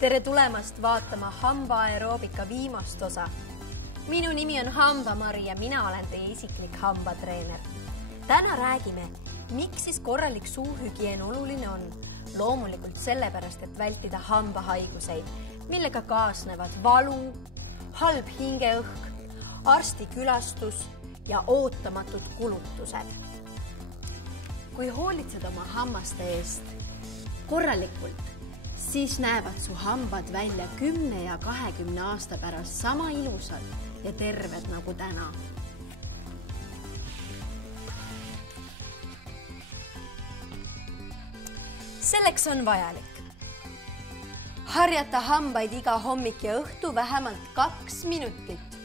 Tere tulemast vaatama hamba aeroobika viimast osa. Minu nimi on Hamba-Mari ja mina olen teie isiklik hambatreener. Täna räägime, miks siis korralik suuhügieen oluline on. Loomulikult sellepärast, et vältida hambahaiguseid, millega kaasnevad valu, halb hingeõhk, arstikülastus ja ootamatud kulutused. Kui hoolitsed oma hammaste eest korralikult, siis näevad su hambad välja 10 ja 20 aasta pärast sama ilusad ja terved nagu täna. Selleks on vajalik harjata hambaid iga hommik ja õhtu vähemalt 2 minutit.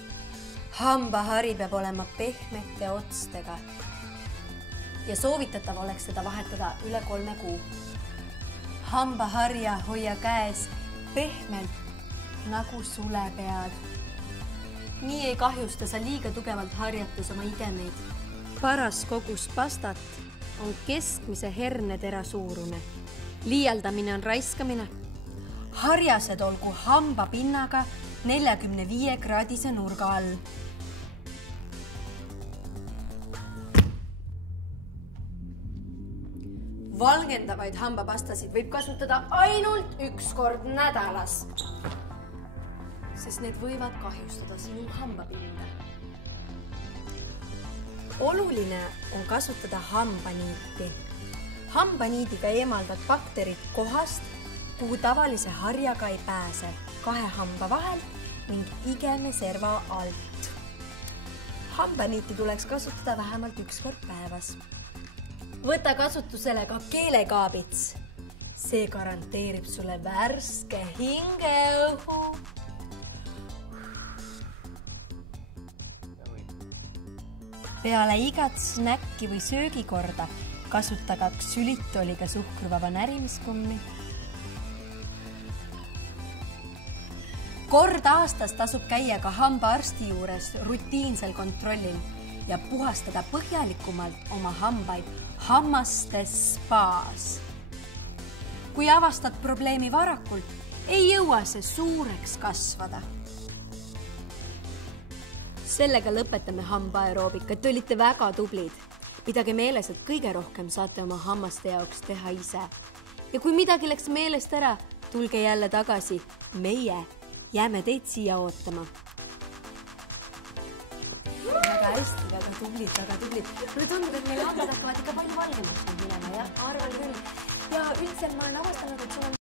Hambahari peab olema pehmete otstega ja soovitatav oleks seda vahetada üle 3 kuu. Hambaharja hoia käes pehmelt nagu sulepead. Nii ei kahjusta sa liiga tugevalt harjates oma igemeid. Paras kogus pastat on keskmise hernetera suurune. Liialdamine on raiskamine. Harjased olgu hambapinnaga 45 kraadise nurga all. Valgendavaid hambapastasid võib kasutada ainult 1 kord nädalas, sest need võivad kahjustada sinu hambapinda. Oluline on kasutada hambaniiti. Hambaniidiga eemaldad bakterid kohast, kuhu tavalise harjaga ei pääse, 2 hamba vahel ning igemeserva alt. Hambaniiti tuleks kasutada vähemalt 1 kord päevas. Võta kasutusele ka keelekaabits. See garanteerib sulle värske hingeõhu. Peale igat snäkki või söögikorda kasuta ka ksülitoliga suhkruvaba närimiskummi. Kord aastas tasub käia ka hambaarsti juures rutiinsel kontrollil ja puhastada põhjalikumalt oma hambaid hammaste spaas. Kui avastad probleemi varakult, ei jõua see suureks kasvada. Sellega lõpetame hamba aeroobika. Te olite väga tublid. Pidage meeles, et kõige rohkem saate oma hammaste jaoks teha ise. Ja kui midagi läks meelest ära, tulge jälle tagasi. Meie jääme teid siia ootama. Väga hästi, väga tublid. Mulle tundub, et meil hambad hakkavad ikka palju valgemaks minema, jah? Arvan küll. Ja üldse ma olen avastanud, et sul on